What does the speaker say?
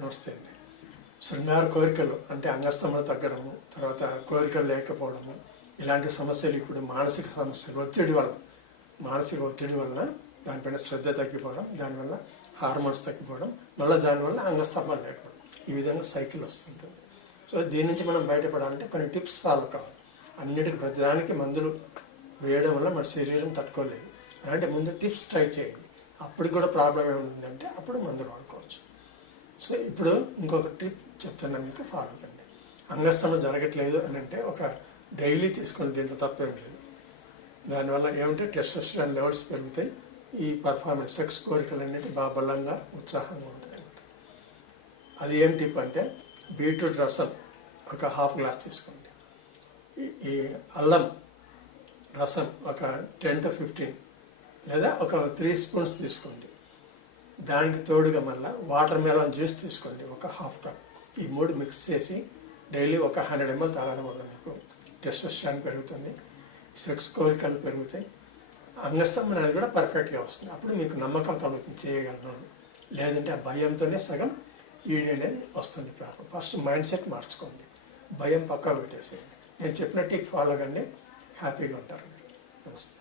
నమస్తే. అండి శృంగార కోరికలు అంటే అంగస్తమలు తగ్గడము తర్వాత కోరికలు లేకపోవడము ఇలాంటి సమస్యలు ఇప్పుడు మానసిక సమస్యలు ఒత్తిడి వల్ల మానసిక ఒత్తిడి వలన దానిపైన శ్రద్ధ తగ్గిపోవడం దానివల్ల హార్మోన్స్ తగ్గిపోవడం మళ్ళీ దానివల్ల అంగస్తమాలు లేకపోవడం. ఈ విధంగా సైకిల్ వస్తుంటుంది. సో దీని నుంచి మనం బయటపడాలంటే కొన్ని టిప్స్ ఫాలో కావాలి. అన్నిటికి ప్రతిదానికి మందులు వేయడం వల్ల మన శరీరం తట్టుకోలేదు అలాంటి ముందు టిప్స్ ట్రై చేయండి. అప్పుడు కూడా ప్రాబ్లం ఏముందంటే అప్పుడు మందులు వాడుకోవచ్చు. సో ఇప్పుడు ఇంకొక టిప్ చెప్తున్నా మీకు ఫాలో అవ్వండి అంగస్థలం జరగట్లేదు అని అంటే ఒక డైలీ తీసుకుని దీంట్లో తప్పేం లేదు. దానివల్ల ఏమంటే టెస్టోస్టిరాన్ లెవెల్స్ పెరుగుతాయి. ఈ పర్ఫార్మెన్స్ సెక్స్ కోరికలు అనేది బాగా బలంగా ఉత్సాహంగా ఉంటాయి అది ఏం టిప్ అంటే బీట్రూట్ రసం ఒక హాఫ్ గ్లాస్ తీసుకోండి. ఈ అల్లం రసం ఒక టెన్ టు ఫిఫ్టీన్ లేదా ఒక త్రీ స్పూన్స్ తీసుకోండి. దానికి తోడుగా మళ్ళీ వాటర్ మెలన్ జ్యూస్ తీసుకోండి ఒక హాఫ్ కప్ ఈ మూడు మిక్స్ చేసి డైలీ ఒక హండ్రెడ్ ఎంఎల్ తాగడం వల్ల మీకు టెస్టోస్టాన్ పెరుగుతుంది సెక్స్ కోరికలు పెరుగుతాయి. అంగస్తంభన అనేది కూడా పర్ఫెక్ట్గా వస్తుంది. అప్పుడు మీకు నమ్మకం కలుగుతుంది చేయగలను. లేదంటే ఆ భయంతోనే సగం ఈడీ అనేది వస్తుంది ప్రాబ్లం. ఫస్ట్ మైండ్ సెట్ మార్చుకోండి. భయం పక్కా పెట్టేసేయండి. నేను చెప్పినట్టు ఫాలో కండి హ్యాపీగా ఉంటారు. నమస్తే.